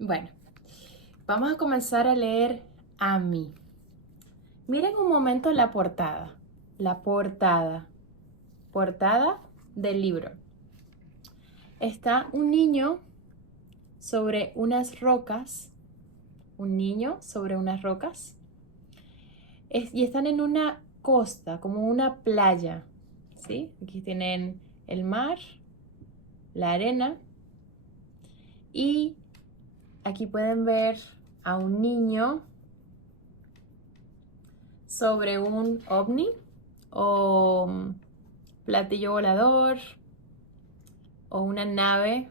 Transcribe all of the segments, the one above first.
Bueno, vamos a comenzar a leer Amy. Miren un momento la portada. La portada del libro. Está un niño sobre unas rocas. Un niño sobre unas rocas. Y están en una costa, como una playa. ¿Sí? Aquí tienen el mar, la arena. Y aquí pueden ver a un niño sobre un ovni o platillo volador o una nave.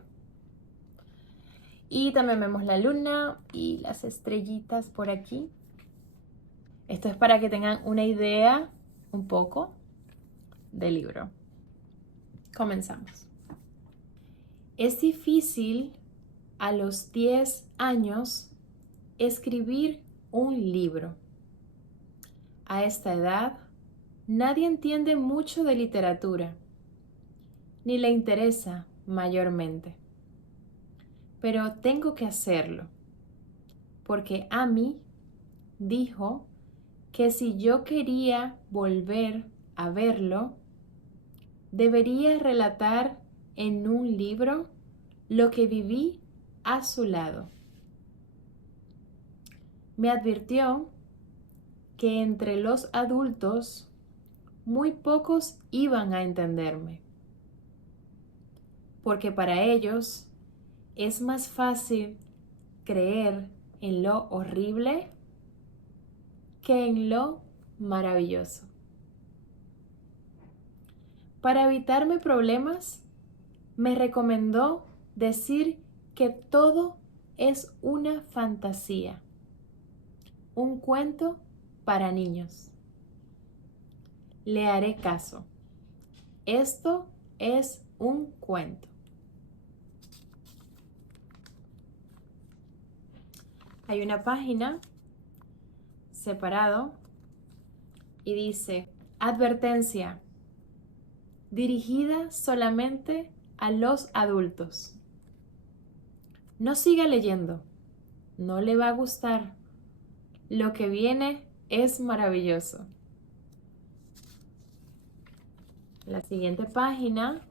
Y también vemos la luna y las estrellitas por aquí. Esto es para que tengan una idea un poco del libro. Comenzamos. Es difícil a los 10 años escribir un libro. A esta edad, nadie entiende mucho de literatura, ni le interesa mayormente. Pero tengo que hacerlo, porque Amy dijo que si yo quería volver a verlo, debería relatar en un libro lo que viví a su lado. Me advirtió que entre los adultos muy pocos iban a entenderme, porque para ellos es más fácil creer en lo horrible que en lo maravilloso. Para evitarme problemas, me recomendó decir que todo es una fantasía, un cuento para niños. Le haré caso. Esto es un cuento. Hay una página separado y dice, advertencia, dirigida solamente a los adultos. No siga leyendo, no le va a gustar. Lo que viene es maravilloso. La siguiente página,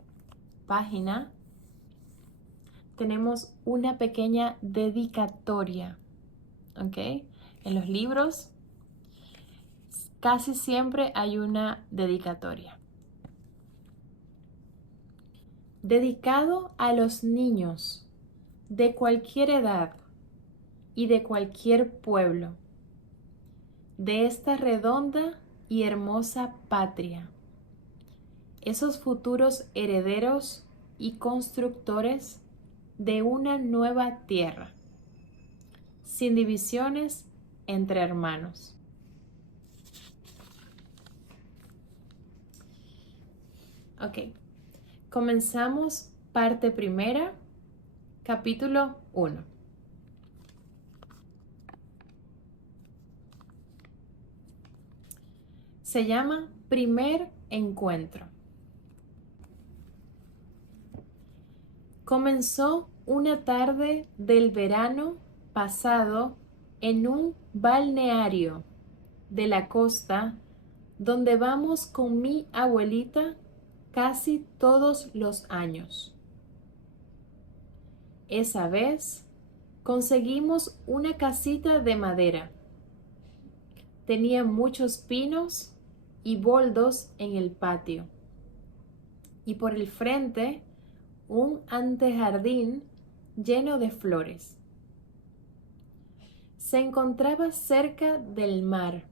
tenemos una pequeña dedicatoria, ¿ok? En los libros casi siempre hay una dedicatoria. Dedicado a los niños de cualquier edad y de cualquier pueblo, de esta redonda y hermosa patria. Esos futuros herederos y constructores de una nueva tierra, sin divisiones entre hermanos. Ok, comenzamos parte primera, capítulo 1. Se llama Primer Encuentro. Comenzó una tarde del verano pasado en un balneario de la costa donde vamos con mi abuelita casi todos los años. Esa vez conseguimos una casita de madera. Tenía muchos pinos y boldos en el patio. Y por el frente, un antejardín lleno de flores. Se encontraba cerca del mar,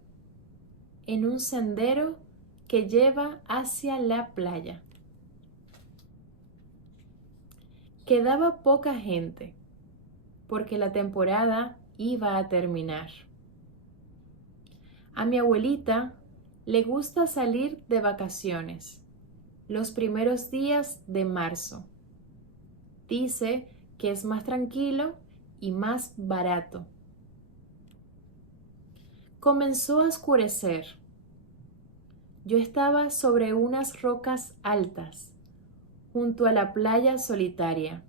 en un sendero que lleva hacia la playa. Quedaba poca gente, porque la temporada iba a terminar. A mi abuelita le gusta salir de vacaciones los primeros días de marzo. Dice que es más tranquilo y más barato. Comenzó a oscurecer. Yo estaba sobre unas rocas altas, junto a la playa solitaria.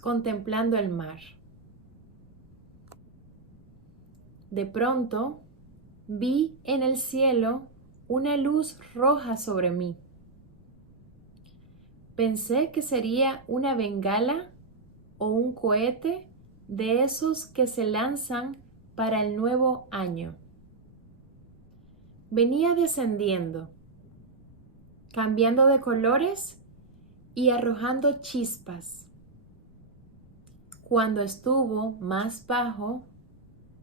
contemplando el mar. De pronto, vi en el cielo una luz roja sobre mí. Pensé que sería una bengala o un cohete de esos que se lanzan para el nuevo año. Venía descendiendo, cambiando de colores y arrojando chispas. Cuando estuvo más bajo,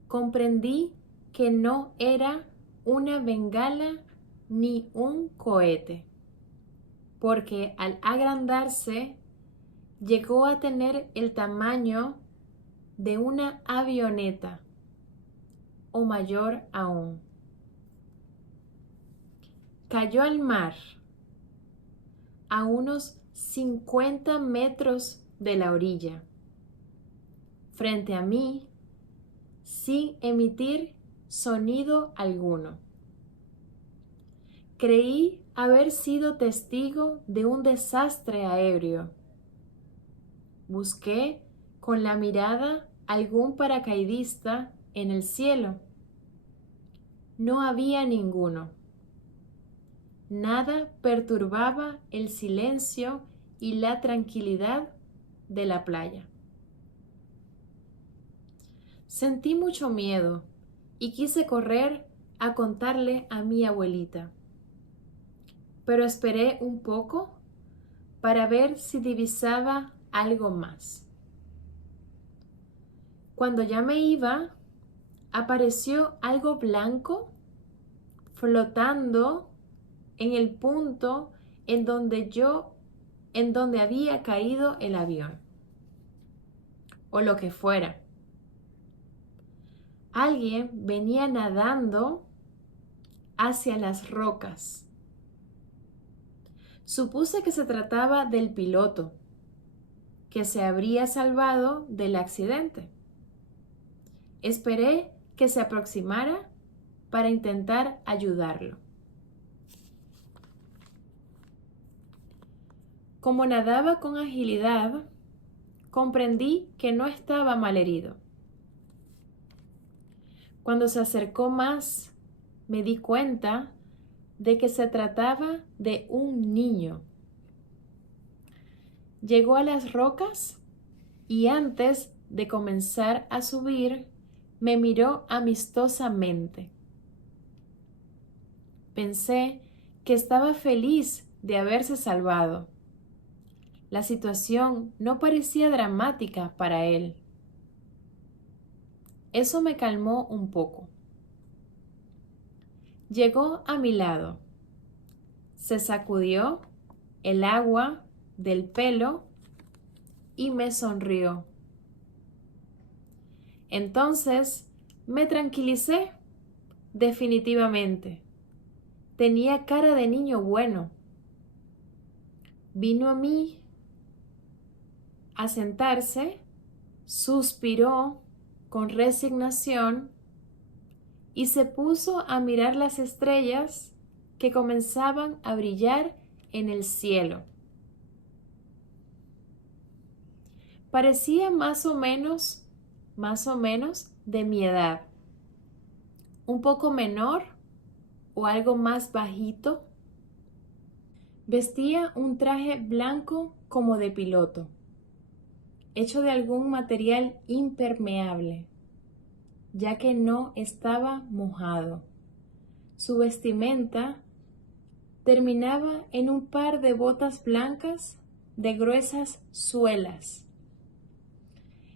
comprendí que no era una bengala ni un cohete, porque al agrandarse llegó a tener el tamaño de una avioneta o mayor aún. Cayó al mar a unos 50 metros de la orilla, frente a mí, sin emitir sonido alguno. Creí haber sido testigo de un desastre aéreo. Busqué con la mirada algún paracaidista en el cielo. No había ninguno. Nada perturbaba el silencio y la tranquilidad de la playa. Sentí mucho miedo y quise correr a contarle a mi abuelita. Pero esperé un poco para ver si divisaba algo más. Cuando ya me iba, apareció algo blanco flotando en el punto en donde había caído el avión, o lo que fuera. Alguien venía nadando hacia las rocas. Supuse que se trataba del piloto, que se habría salvado del accidente. Esperé que se aproximara para intentar ayudarlo. Como nadaba con agilidad, comprendí que no estaba malherido. Cuando se acercó más, me di cuenta de que se trataba de un niño. Llegó a las rocas y antes de comenzar a subir, me miró amistosamente. Pensé que estaba feliz de haberse salvado. La situación no parecía dramática para él. Eso me calmó un poco. Llegó a mi lado. Se sacudió el agua del pelo y me sonrió. Entonces me tranquilicé definitivamente. Tenía cara de niño bueno. Vino a mí a sentarse, suspiró con resignación y se puso a mirar las estrellas que comenzaban a brillar en el cielo. Parecía más o menos de mi edad, un poco menor o algo más bajito. Vestía un traje blanco como de piloto, hecho de algún material impermeable, ya que no estaba mojado. Su vestimenta terminaba en un par de botas blancas de gruesas suelas.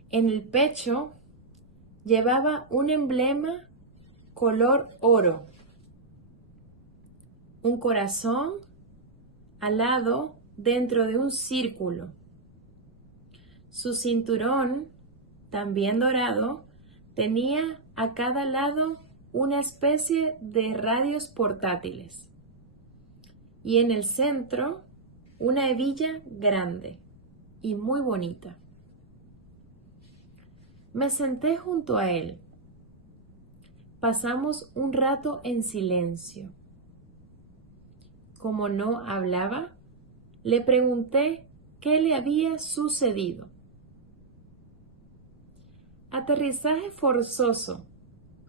En el pecho llevaba un emblema color oro, un corazón alado dentro de un círculo. Su cinturón, también dorado, tenía a cada lado una especie de radios portátiles y en el centro una hebilla grande y muy bonita. Me senté junto a él. Pasamos un rato en silencio. Como no hablaba, le pregunté qué le había sucedido. Aterrizaje forzoso,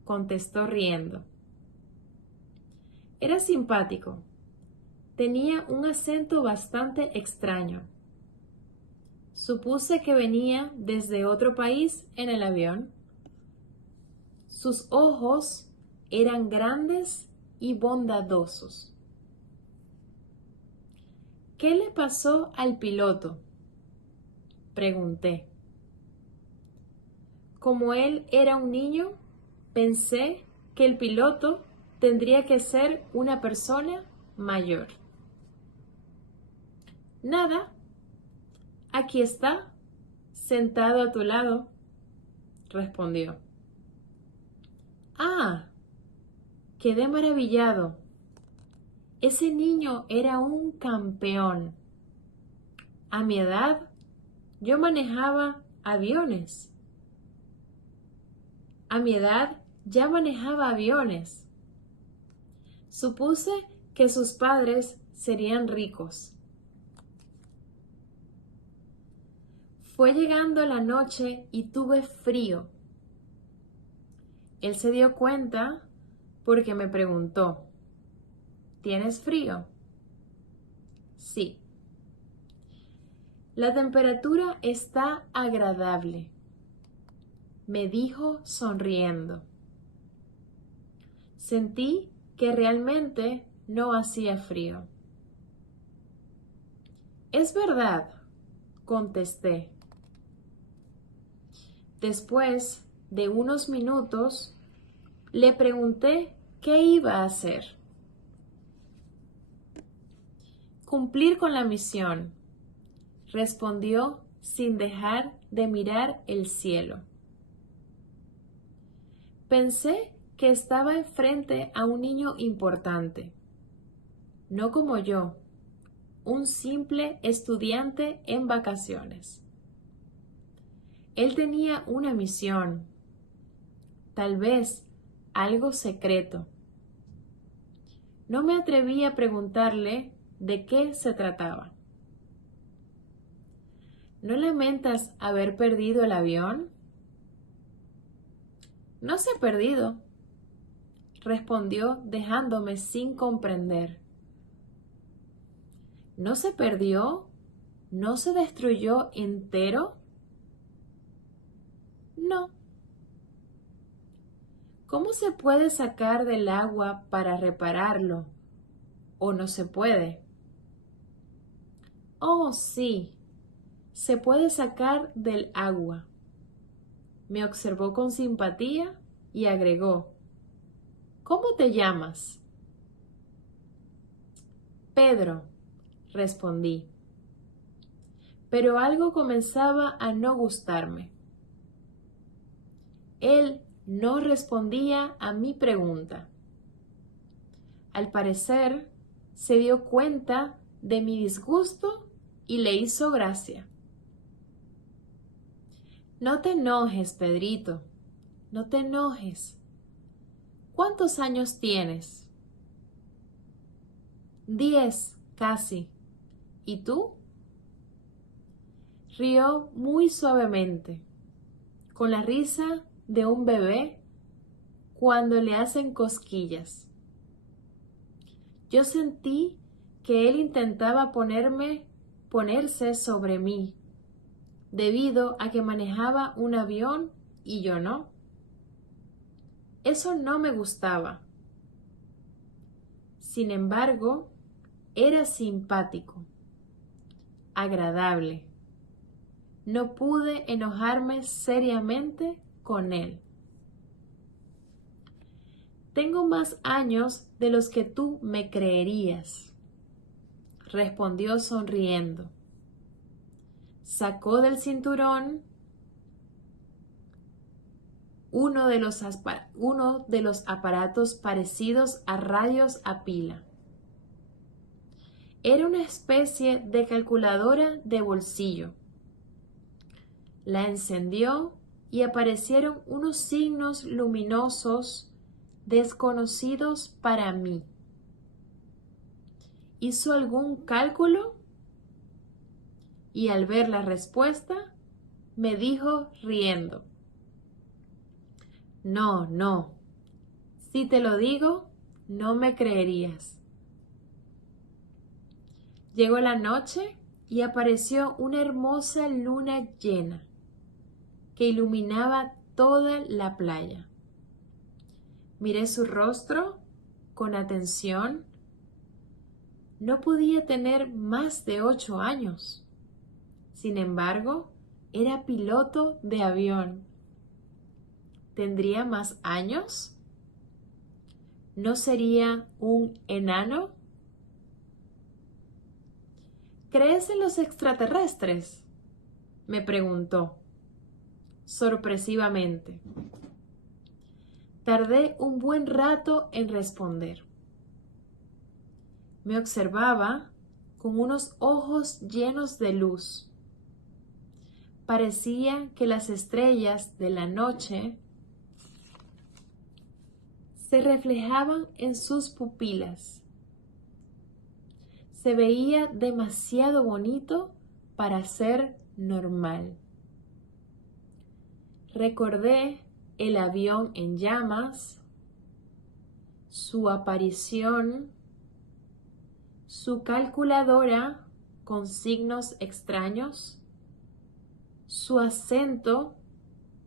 contestó riendo. Era simpático. Tenía un acento bastante extraño. Supuse que venía desde otro país en el avión. Sus ojos eran grandes y bondadosos. ¿Qué le pasó al piloto?, pregunté. Como él era un niño, pensé que el piloto tendría que ser una persona mayor. Nada, aquí está, sentado a tu lado, respondió. Ah, quedé maravillado. Ese niño era un campeón. A mi edad, yo manejaba aviones. A mi edad, ya manejaba aviones. Supuse que sus padres serían ricos. Fue llegando la noche y tuve frío. Él se dio cuenta porque me preguntó, ¿tienes frío? Sí. La temperatura está agradable, me dijo sonriendo. Sentí que realmente no hacía frío. Es verdad, contesté. Después de unos minutos, le pregunté qué iba a hacer. Cumplir con la misión, respondió sin dejar de mirar el cielo. Pensé que estaba enfrente a un niño importante, no como yo, un simple estudiante en vacaciones. Él tenía una misión, tal vez algo secreto. No me atreví a preguntarle de qué se trataba. ¿No lamentas haber perdido el avión? No se ha perdido, respondió dejándome sin comprender. ¿No se perdió? ¿No se destruyó entero? No. ¿Cómo se puede sacar del agua para repararlo? ¿O no se puede? Oh, sí, se puede sacar del agua. Me observó con simpatía y agregó, ¿cómo te llamas? Pedro, respondí. Pero algo comenzaba a no gustarme. Él no respondía a mi pregunta. Al parecer, se dio cuenta de mi disgusto y le hizo gracia. No te enojes, Pedrito, no te enojes. ¿Cuántos años tienes? 10, casi. ¿Y tú? Rió muy suavemente, con la risa de un bebé cuando le hacen cosquillas. Yo sentí que él intentaba ponerse sobre mí, debido a que manejaba un avión y yo no. Eso no me gustaba. Sin embargo, era simpático, agradable. No pude enojarme seriamente con él. Tengo más años de los que tú me creerías, respondió sonriendo. Sacó del cinturón uno de los aparatos parecidos a radios a pila. Era una especie de calculadora de bolsillo. La encendió y aparecieron unos signos luminosos desconocidos para mí. ¿Hizo algún cálculo? Y al ver la respuesta, me dijo riendo. No, no. Si te lo digo, no me creerías. Llegó la noche y apareció una hermosa luna llena que iluminaba toda la playa. Miré su rostro con atención. No podía tener más de 8 años. Sin embargo, era piloto de avión. ¿Tendría más años? ¿No sería un enano? ¿Crees en los extraterrestres?, me preguntó, sorpresivamente. Tardé un buen rato en responder. Me observaba con unos ojos llenos de luz. Parecía que las estrellas de la noche se reflejaban en sus pupilas. Se veía demasiado bonito para ser normal. Recordé el avión en llamas, su aparición, su calculadora con signos extraños, su acento,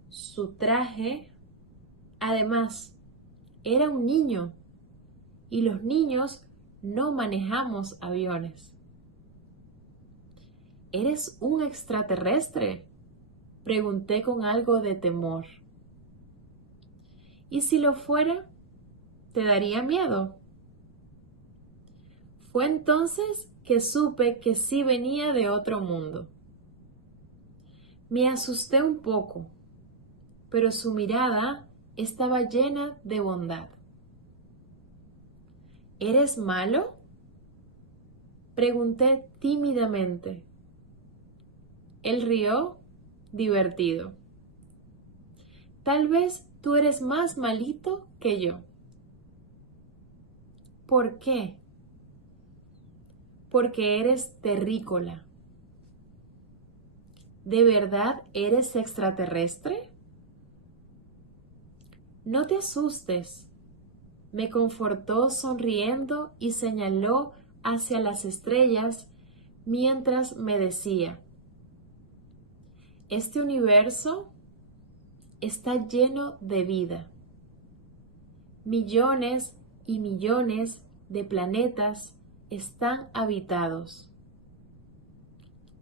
su traje. Además, era un niño y los niños no manejamos aviones. ¿Eres un extraterrestre?, pregunté con algo de temor. ¿Y si lo fuera, te daría miedo? Fue entonces que supe que sí venía de otro mundo. Me asusté un poco, pero su mirada estaba llena de bondad. ¿Eres malo?, pregunté tímidamente. Él rió, divertido. Tal vez tú eres más malito que yo. ¿Por qué? Porque eres terrícola. ¿De verdad eres extraterrestre? No te asustes, me confortó sonriendo y señaló hacia las estrellas mientras me decía: este universo está lleno de vida. Millones y millones de planetas están habitados.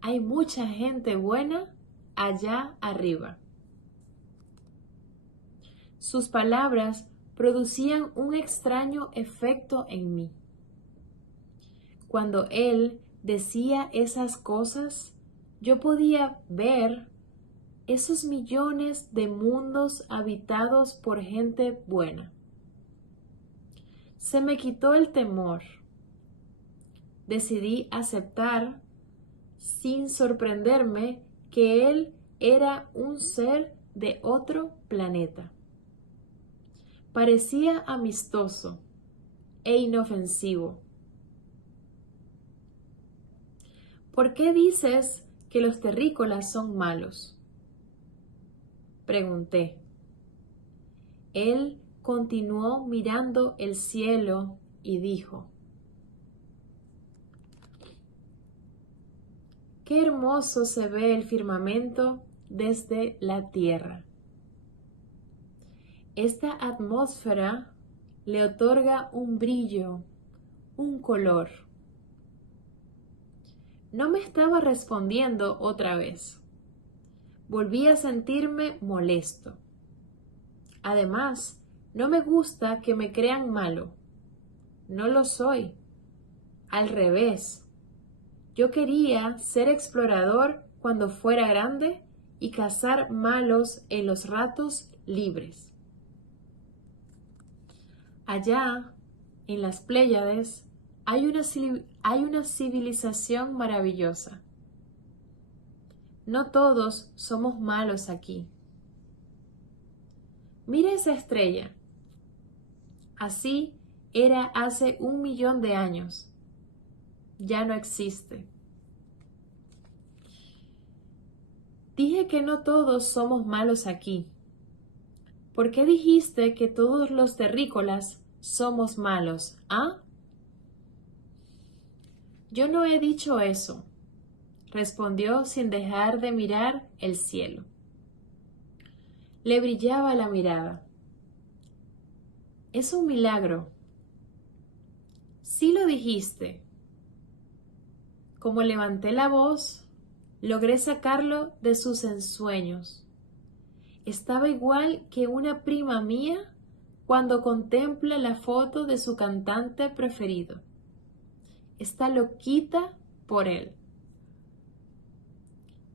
Hay mucha gente buena allá arriba. Sus palabras producían un extraño efecto en mí. Cuando él decía esas cosas, yo podía ver esos millones de mundos habitados por gente buena. Se me quitó el temor. Decidí aceptar, sin sorprenderme, que él era un ser de otro planeta. Parecía amistoso e inofensivo. ¿Por qué dices que los terrícolas son malos?, pregunté. Él continuó mirando el cielo y dijo: qué hermoso se ve el firmamento desde la tierra. Esta atmósfera le otorga un brillo, un color. No me estaba respondiendo otra vez. Volví a sentirme molesto. Además, no me gusta que me crean malo. No lo soy. Al revés. Yo quería ser explorador cuando fuera grande y cazar malos en los ratos libres. Allá, en las Pléyades, hay una civilización maravillosa. No todos somos malos aquí. Mira esa estrella. Así era hace 1.000.000 de años. Ya no existe. Dije que no todos somos malos aquí. ¿Por qué dijiste que todos los terrícolas somos malos, ah? Yo no he dicho eso, respondió sin dejar de mirar el cielo. Le brillaba la mirada. Es un milagro. Sí lo dijiste. Como levanté la voz, logré sacarlo de sus ensueños. Estaba igual que una prima mía cuando contempla la foto de su cantante preferido. Está loquita por él.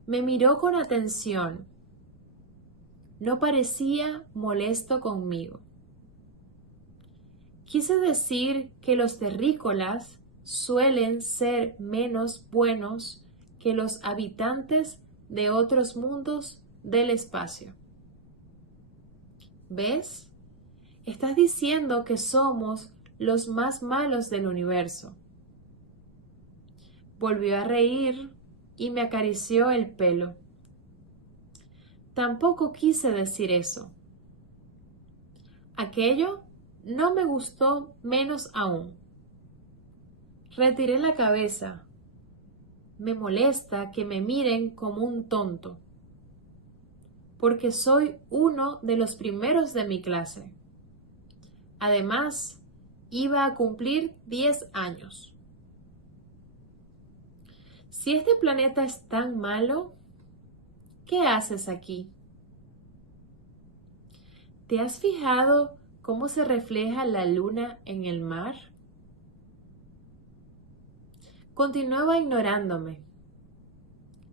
Me miró con atención. No parecía molesto conmigo. Quise decir que los terrícolas suelen ser menos buenos que los habitantes de otros mundos del espacio. ¿Ves? Estás diciendo que somos los más malos del universo. Volvió a reír y me acarició el pelo. Tampoco quise decir eso. Aquello no me gustó menos aún. Retiré la cabeza. Me molesta que me miren como un tonto, porque soy uno de los primeros de mi clase. Además, iba a cumplir 10 años. Si este planeta es tan malo, ¿qué haces aquí? ¿Te has fijado cómo se refleja la luna en el mar? Continuaba ignorándome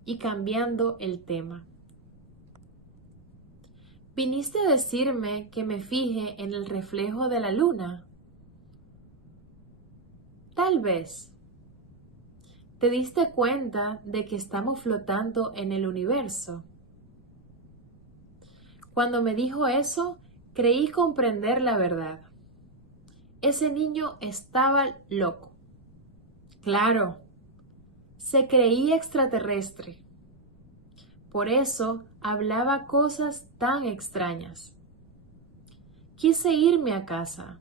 y cambiando el tema. ¿Viniste a decirme que me fije en el reflejo de la luna? Tal vez. ¿Te diste cuenta de que estamos flotando en el universo? Cuando me dijo eso, creí comprender la verdad. Ese niño estaba loco. Claro, se creía extraterrestre. Por eso hablaba cosas tan extrañas. Quise irme a casa.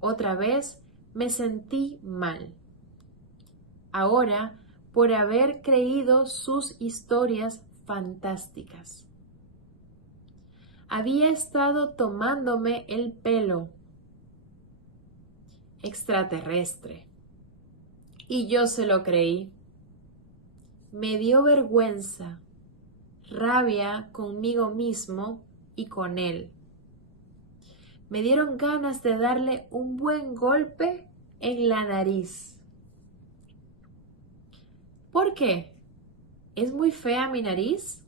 Otra vez me sentí mal. Ahora, por haber creído sus historias fantásticas. Había estado tomándome el pelo. Extraterrestre. Y yo se lo creí. Me dio vergüenza, rabia conmigo mismo y con él. Me dieron ganas de darle un buen golpe en la nariz. ¿Por qué? ¿Es muy fea mi nariz?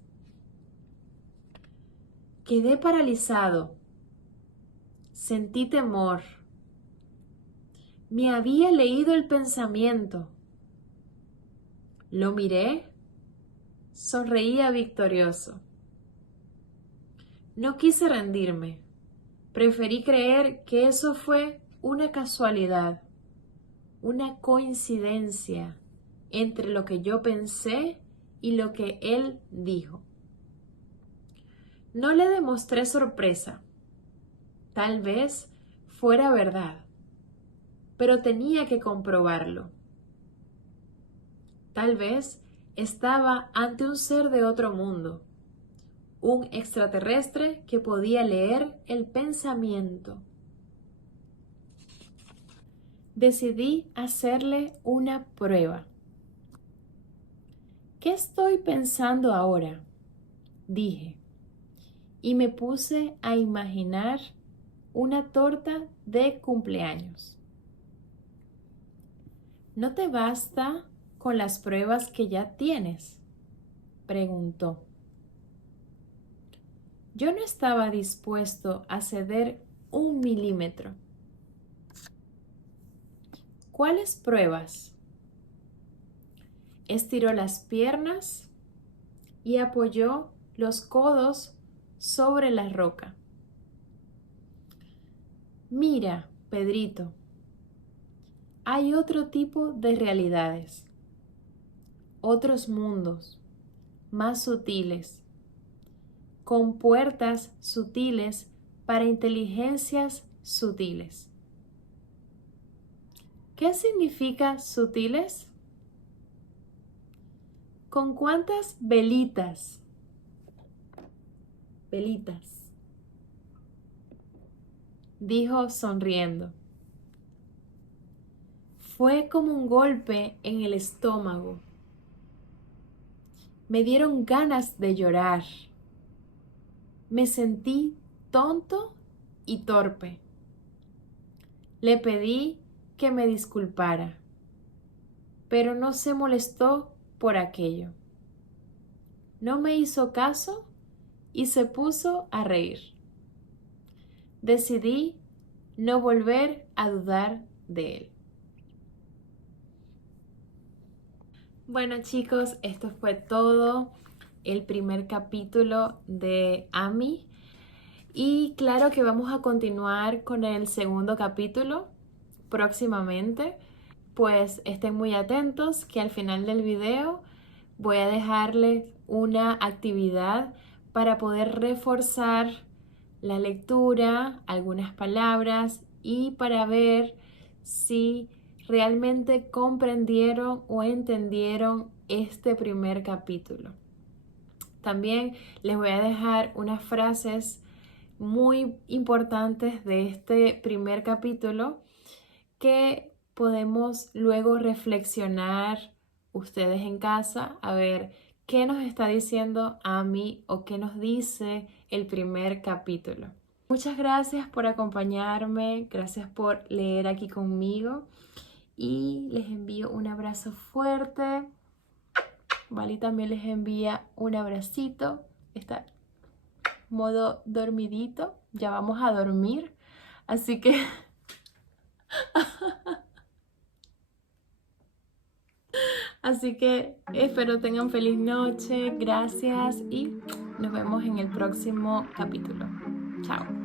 Quedé paralizado. Sentí temor. Me había leído el pensamiento. Lo miré. Sonreía victorioso. No quise rendirme. Preferí creer que eso fue una casualidad, una coincidencia entre lo que yo pensé y lo que él dijo. No le demostré sorpresa. Tal vez fuera verdad, pero tenía que comprobarlo. Tal vez estaba ante un ser de otro mundo, un extraterrestre que podía leer el pensamiento. Decidí hacerle una prueba. ¿Qué estoy pensando ahora?, dije, y me puse a imaginar una torta de cumpleaños. ¿No te basta con las pruebas que ya tienes?, preguntó. Yo no estaba dispuesto a ceder 1 milímetro. ¿Cuáles pruebas? Estiró las piernas y apoyó los codos sobre la roca. Mira, Pedrito, hay otro tipo de realidades, otros mundos más sutiles, con puertas sutiles para inteligencias sutiles. ¿Qué significa sutiles? ¿Con cuántas velitas? Velitas, dijo sonriendo. Fue como un golpe en el estómago. Me dieron ganas de llorar. Me sentí tonto y torpe. Le pedí que me disculpara, pero no se molestó por aquello. No me hizo caso y se puso a reír. Decidí no volver a dudar de él. Bueno, chicos, esto fue todo el primer capítulo de Amy. Y claro que vamos a continuar con el segundo capítulo próximamente. Pues estén muy atentos que al final del video voy a dejarles una actividad para poder reforzar la lectura, algunas palabras y para ver si realmente comprendieron o entendieron este primer capítulo. También les voy a dejar unas frases muy importantes de este primer capítulo que podemos luego reflexionar ustedes en casa a ver qué nos está diciendo Amy o qué nos dice el primer capítulo. Muchas gracias por acompañarme, gracias por leer aquí conmigo y les envío un abrazo fuerte. Vale, también les envía un abracito. Está modo dormidito, ya vamos a dormir, así que así que espero tengan feliz noche, gracias y nos vemos en el próximo capítulo. Chao.